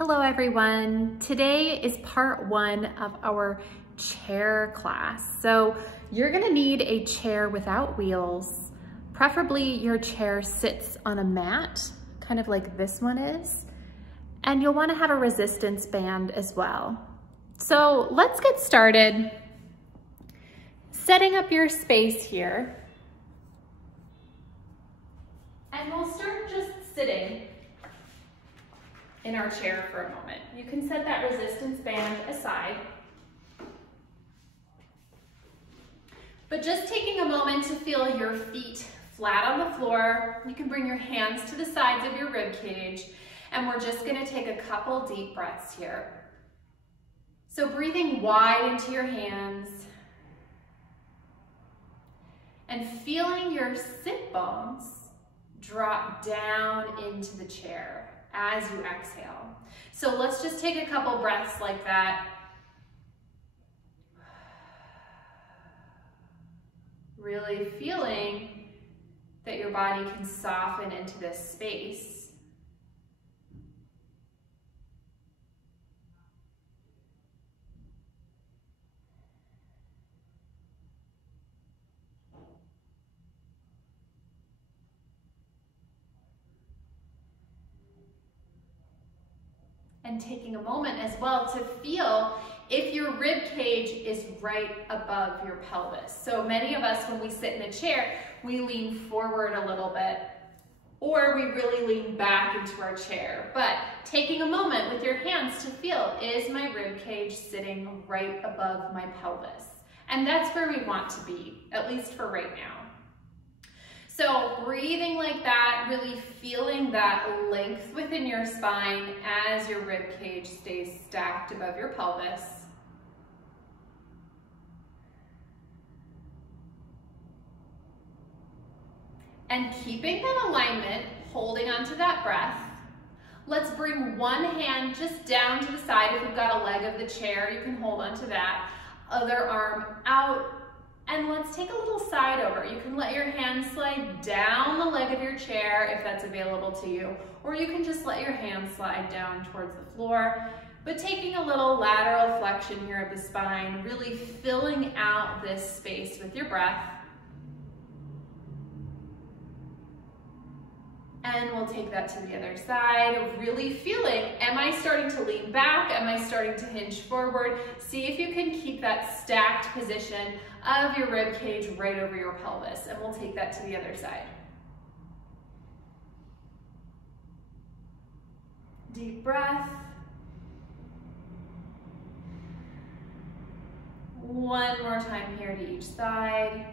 Hello everyone. Today is part one of our chair class. So you're gonna need a chair without wheels. Preferably your chair sits on a mat, kind of like this one is. And you'll wanna have a resistance band as well. So let's get started. Setting up your space here. And we'll start just sitting in our chair for a moment. You can set that resistance band aside. But just taking a moment to feel your feet flat on the floor. You can bring your hands to the sides of your rib cage, and we're just gonna take a couple deep breaths here. So breathing wide into your hands and feeling your sit bones drop down into the chair as you exhale. So let's just take a couple breaths like that. Really feeling that your body can soften into this space. And taking a moment as well to feel if your rib cage is right above your pelvis. So many of us, when we sit in a chair, we lean forward a little bit, or we really lean back into our chair. But taking a moment with your hands to feel, is my rib cage sitting right above my pelvis? And that's where we want to be, at least for right now. So breathing like that, really feeling that length within your spine as your rib cage stays stacked above your pelvis. And keeping that alignment, holding onto that breath. Let's bring one hand just down to the side. If you've got a leg of the chair, you can hold onto that. Other arm out. And let's take a little side over. You can let your hand slide down the leg of your chair if that's available to you, or you can just let your hand slide down towards the floor. But taking a little lateral flexion here of the spine, really filling out this space with your breath. And we'll take that to the other side, really feeling, am I starting to lean back? Am I starting to hinge forward? See if you can keep that stacked position of your rib cage right over your pelvis, and we'll take that to the other side. Deep breath. One more time here to each side.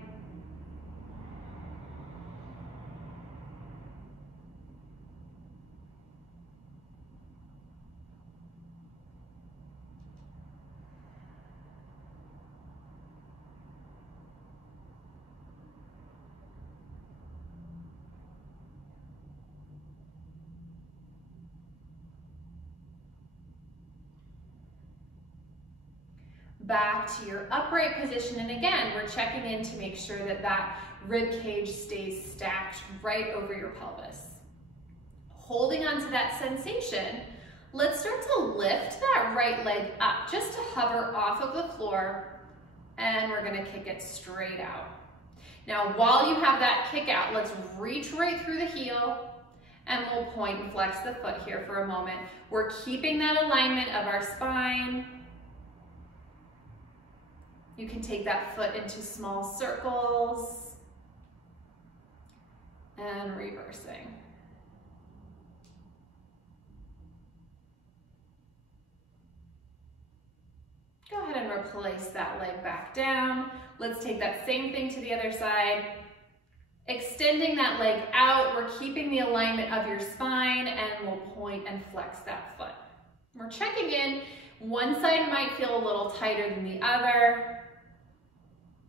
Back to your upright position, and again, we're checking in to make sure that that rib cage stays stacked right over your pelvis. Holding on to that sensation, let's start to lift that right leg up, just to hover off of the floor, and we're gonna kick it straight out. Now, while you have that kick out, let's reach right through the heel, and we'll point and flex the foot here for a moment. We're keeping that alignment of our spine. You can take that foot into small circles and reversing. Go ahead and replace that leg back down. Let's take that same thing to the other side. Extending that leg out, we're keeping the alignment of your spine, and we'll point and flex that foot. We're checking in. One side might feel a little tighter than the other,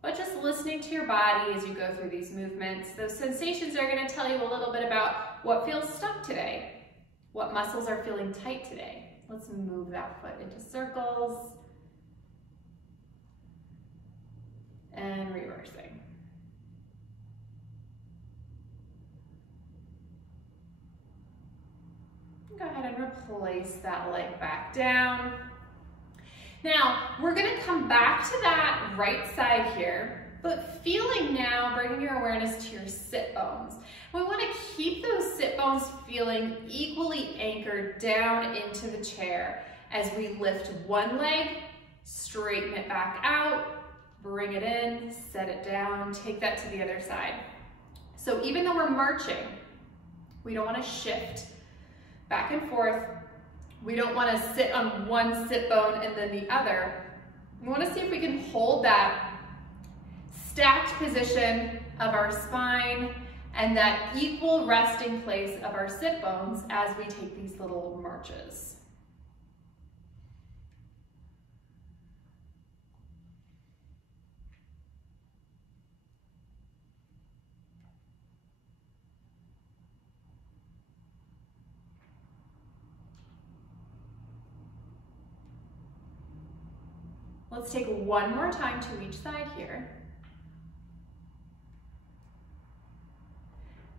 but just listening to your body as you go through these movements. Those sensations are going to tell you a little bit about what feels stuck today, what muscles are feeling tight today. Let's move that foot into circles and reversing. Go ahead and replace that leg back down. Now, we're gonna come back to that right side here, but feeling now, bringing your awareness to your sit bones. We wanna keep those sit bones feeling equally anchored down into the chair as we lift one leg, straighten it back out, bring it in, set it down, take that to the other side. So even though we're marching, we don't wanna shift back and forth. We don't want to sit on one sit bone and then the other. We want to see if we can hold that stacked position of our spine and that equal resting place of our sit bones as we take these little marches. Let's take one more time to each side here.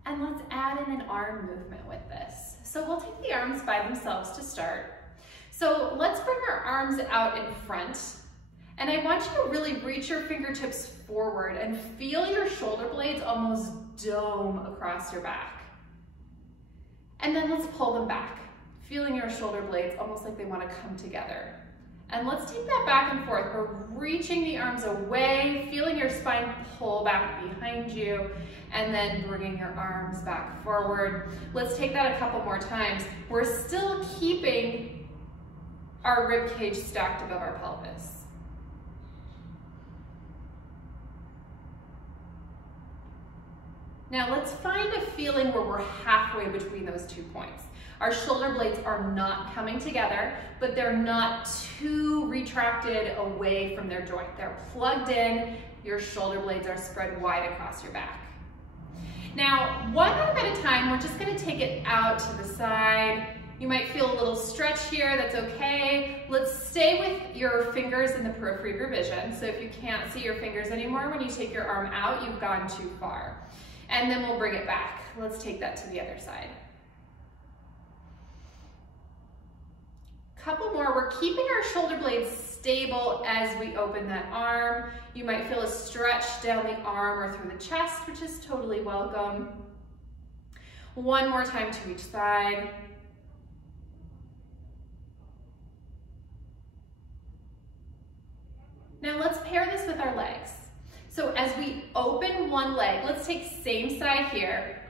And let's add in an arm movement with this. So we'll take the arms by themselves to start. So let's bring our arms out in front. And I want you to really reach your fingertips forward and feel your shoulder blades almost dome across your back. And then let's pull them back, feeling your shoulder blades almost like they want to come together. And let's take that back and forth. We're reaching the arms away, feeling your spine pull back behind you, and then bringing your arms back forward. Let's take that a couple more times. We're still keeping our rib cage stacked above our pelvis. Now let's find a feeling where we're halfway between those 2 points. Our shoulder blades are not coming together, but they're not too retracted away from their joint. They're plugged in, your shoulder blades are spread wide across your back. Now, one arm at a time, we're just gonna take it out to the side. You might feel a little stretch here, that's okay. Let's stay with your fingers in the periphery of your vision. So if you can't see your fingers anymore, when you take your arm out, you've gone too far. And then we'll bring it back. Let's take that to the other side. Couple more. We're keeping our shoulder blades stable as we open that arm. You might feel a stretch down the arm or through the chest, which is totally welcome. One more time to each side. Now let's pair this with our legs. So as we open one leg, let's take same side here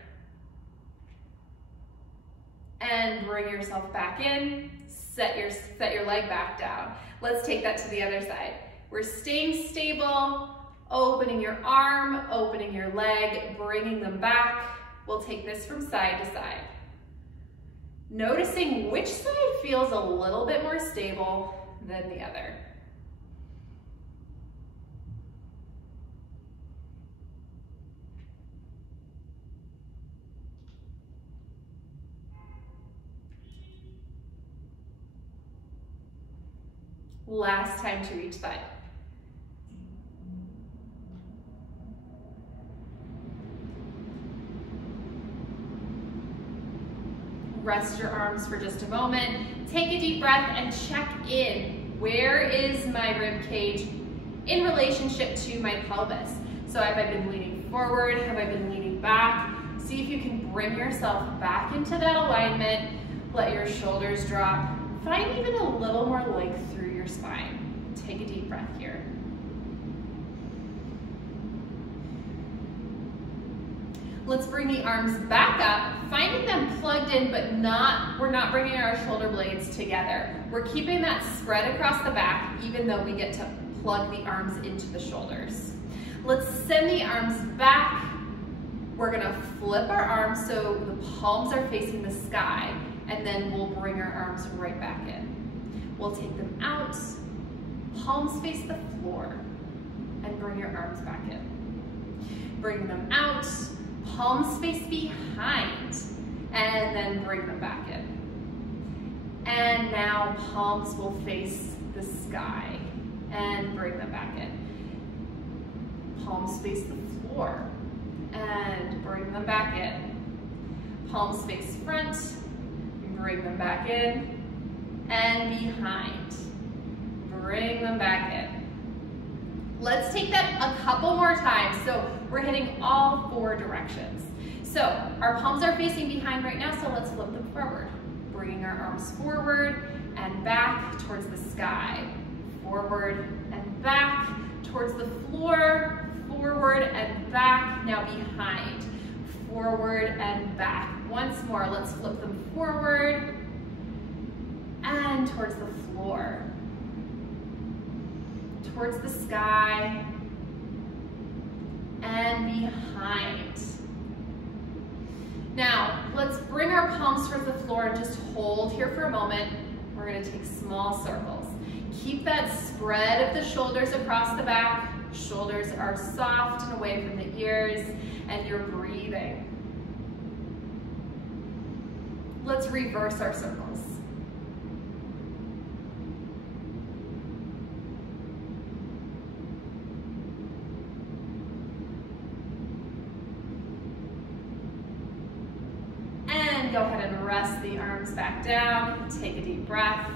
and bring yourself back in. Set your leg back down. Let's take that to the other side. We're staying stable, opening your arm, opening your leg, bringing them back. We'll take this from side to side. Noticing which side feels a little bit more stable than the other. Last time to each side. Rest your arms for just a moment. Take a deep breath and check in. Where is my rib cage in relationship to my pelvis? So have I been leaning forward? Have I been leaning back? See if you can bring yourself back into that alignment. Let your shoulders drop. Find even a little more length through your spine. Take a deep breath here. Let's bring the arms back up, finding them plugged in, but we're not bringing our shoulder blades together. We're keeping that spread across the back, even though we get to plug the arms into the shoulders. Let's send the arms back. We're gonna flip our arms so the palms are facing the sky, and then we'll bring our arms right back in. We'll take them out, palms face the floor, and bring your arms back in. Bring them out, palms face behind, and then bring them back in. And now palms will face the sky, and bring them back in. Palms face the floor, and bring them back in. Palms face front, Bring them back in and behind. Bring them back in. Let's take that a couple more times. So we're hitting all 4 directions. So our palms are facing behind right now, so let's flip them forward. Bringing our arms forward and back towards the sky. Forward and back towards the floor. Forward and back, now behind. Forward and back. Once more, let's flip them forward and towards the floor. Towards the sky and behind. Now, let's bring our palms towards the floor and just hold here for a moment. We're going to take small circles. Keep that spread of the shoulders across the back. Shoulders are soft and away from the ears, and you're breathing. Let's reverse our circles. And go ahead and rest the arms back down. Take a deep breath.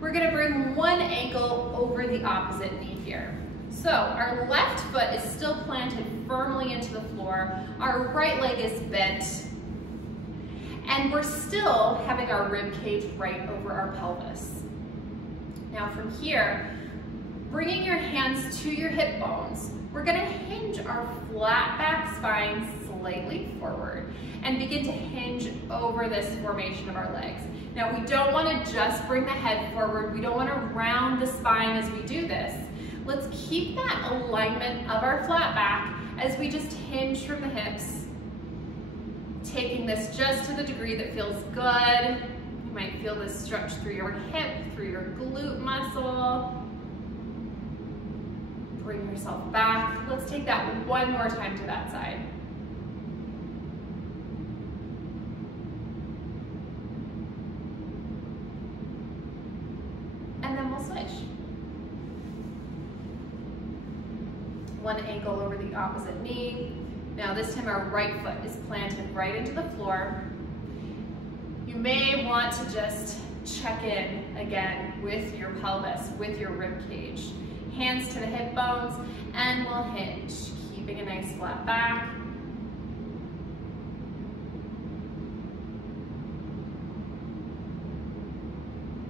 We're going to bring one ankle over the opposite knee here. So our left foot is still planted firmly into the floor. Our right leg is bent. And we're still having our rib cage right over our pelvis. Now from here, bringing your hands to your hip bones, we're going to hinge our flat back spine slightly forward and begin to hinge over this formation of our legs. Now we don't want to just bring the head forward. We don't want to round the spine as we do this. Let's keep that alignment of our flat back as we just hinge from the hips. Taking this just to the degree that feels good. You might feel this stretch through your hip, through your glute muscle. Bring yourself back. Let's take that one more time to that side. And then we'll switch. One ankle over the opposite knee. Now this time our right foot is planted right into the floor. You may want to just check in again with your pelvis, with your rib cage. Hands to the hip bones, and we'll hinge, keeping a nice flat back.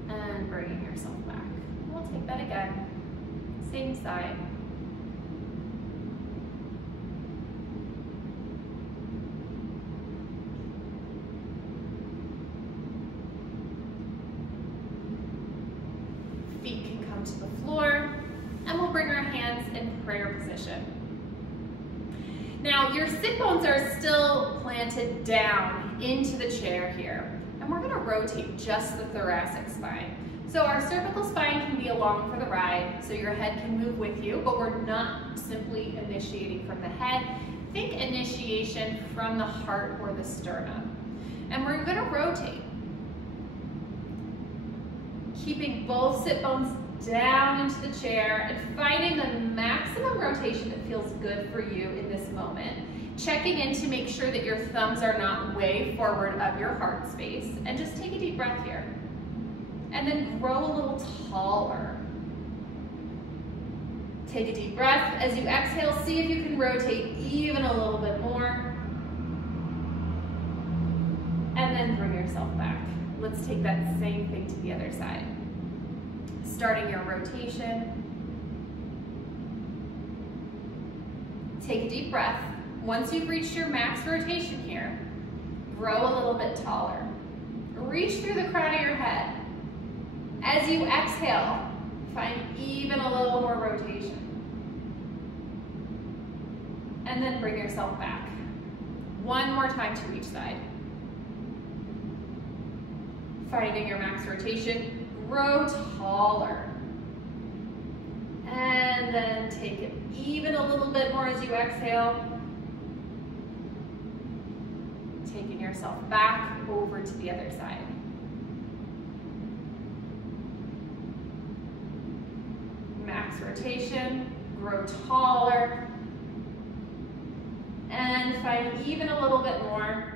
And bringing yourself back. We'll take that again, same side. Feet can come to the floor, and we'll bring our hands in prayer position. Now, your sit bones are still planted down into the chair here, and we're gonna rotate just the thoracic spine. So our cervical spine can be along for the ride, so your head can move with you, but we're not simply initiating from the head. Think initiation from the heart or the sternum. And we're gonna rotate. Keeping both sit bones down into the chair and finding the maximum rotation that feels good for you in this moment. Checking in to make sure that your thumbs are not way forward of your heart space. And just take a deep breath here. And then grow a little taller. Take a deep breath. As you exhale, see if you can rotate even a little bit more. And then bring yourself back. Let's take that same thing to the other side. Starting your rotation. Take a deep breath. Once you've reached your max rotation here, grow a little bit taller. Reach through the crown of your head. As you exhale, find even a little more rotation. And then bring yourself back. One more time to each side. Finding your max rotation, grow taller. And then take it even a little bit more as you exhale. Taking yourself back over to the other side. Max rotation, grow taller. And find even a little bit more.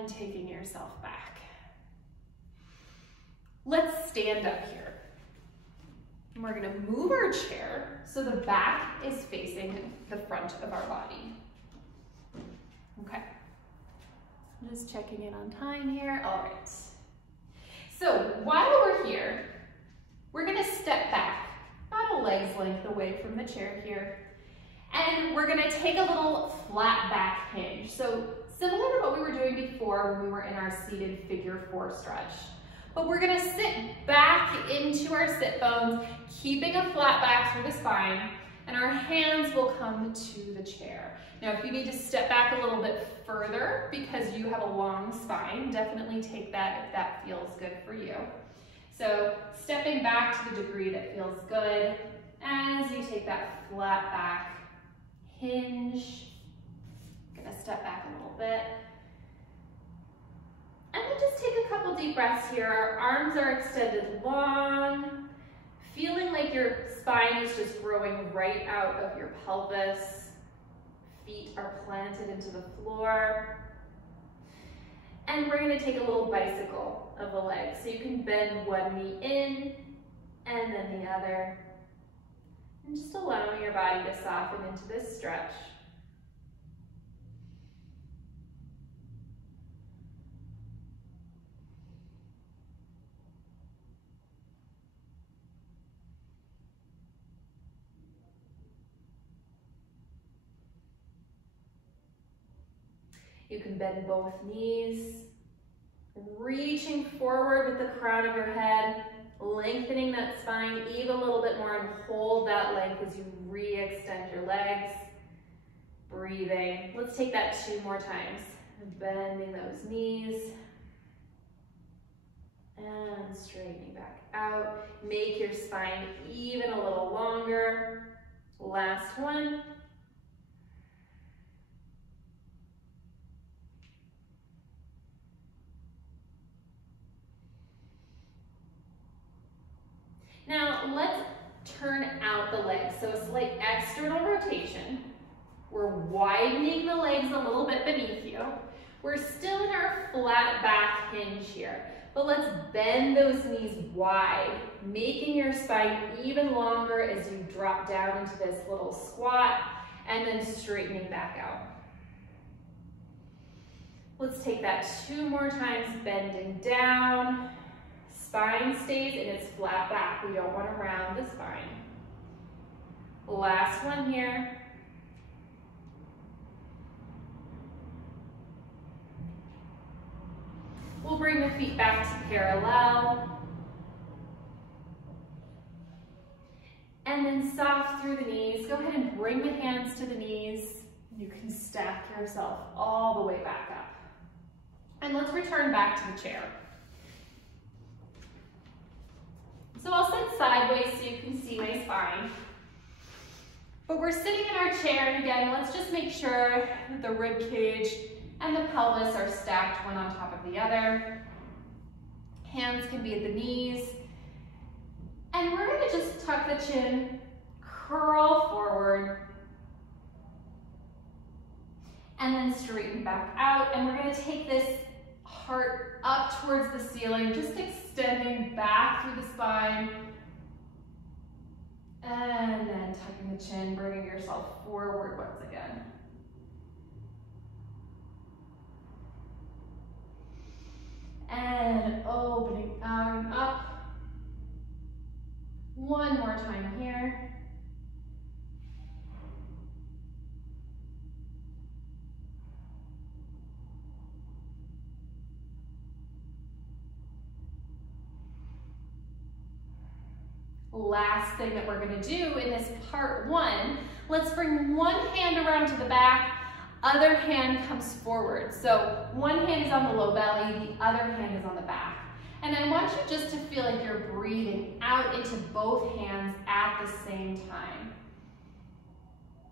and taking yourself back. Let's stand up here. And we're gonna move our chair so the back is facing the front of our body. Okay. I'm just checking in on time here. All right. So while we're here, we're gonna step back about a leg's length away from the chair here. And we're gonna take a little flat back hinge. So similar to what we were doing before when we were in our seated figure 4 stretch. But we're gonna sit back into our sit bones, keeping a flat back through the spine, and our hands will come to the chair. Now, if you need to step back a little bit further because you have a long spine, definitely take that if that feels good for you. So stepping back to the degree that feels good as you take that flat back hinge. Gonna step back a little bit. And then just take a couple deep breaths here. Our arms are extended long, feeling like your spine is just growing right out of your pelvis. Feet are planted into the floor. And we're gonna take a little bicycle of the legs. So you can bend one knee in and then the other. And just allowing your body to soften into this stretch. You can bend both knees, reaching forward with the crown of your head, lengthening that spine even a little bit more, and hold that length as you re-extend your legs. Breathing. Let's take that 2 more times. Bending those knees. And straightening back out. Make your spine even a little longer. Last one. Now let's turn out the legs. So a slight external rotation. We're widening the legs a little bit beneath you. We're still in our flat back hinge here, but let's bend those knees wide, making your spine even longer as you drop down into this little squat and then straightening back out. Let's take that 2 more times, bending down. Spine stays in its flat back. We don't want to round the spine. Last one here. We'll bring the feet back to parallel. And then soft through the knees. Go ahead and bring the hands to the knees. You can stack yourself all the way back up. And let's return back to the chair. So I'll sit sideways so you can see my spine. But we're sitting in our chair, and again, let's just make sure that the rib cage and the pelvis are stacked one on top of the other. Hands can be at the knees. And we're gonna just tuck the chin, curl forward, and then straighten back out. And we're gonna take this heart up towards the ceiling, just extending back through the spine. And then tucking the chin, bringing yourself forward once again. And opening arm up. One more time here. Last thing that we're going to do in this part 1, let's bring one hand around to the back, other hand comes forward. So one hand is on the low belly, the other hand is on the back. And I want you just to feel like you're breathing out into both hands at the same time.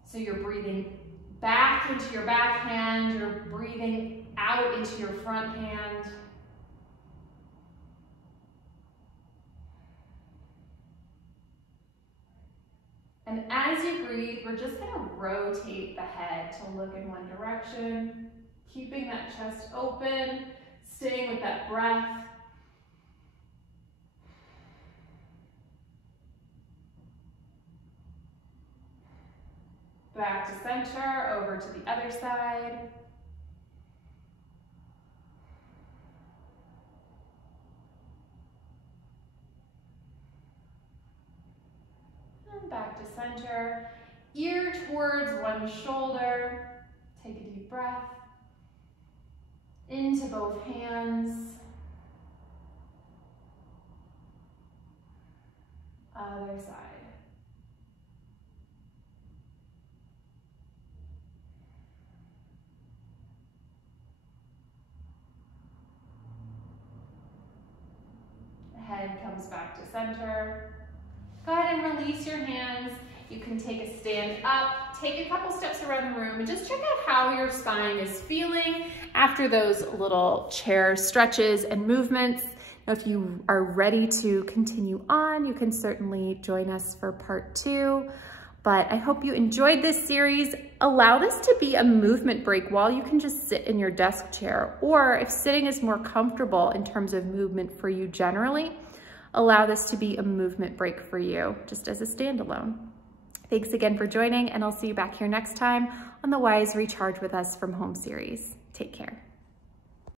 So you're breathing back into your back hand, you're breathing out into your front hand. And as you breathe, we're just going to rotate the head to look in one direction Keeping that chest open, staying with that breath. Back to center, over to the other side. And back to center. Ear towards one shoulder. Take a deep breath. Into both hands. Other side. Head comes back to center. Go ahead and release your hands. You can take a stand up, take a couple steps around the room, and just check out how your spine is feeling after those little chair stretches and movements. Now, if you are ready to continue on, you can certainly join us for part 2. But I hope you enjoyed this series. Allow this to be a movement break while you can just sit in your desk chair, or if sitting is more comfortable in terms of movement for you generally, allow this to be a movement break for you, just as a standalone. Thanks again for joining, and I'll see you back here next time on the Wise Recharge with Us from Home series. Take care.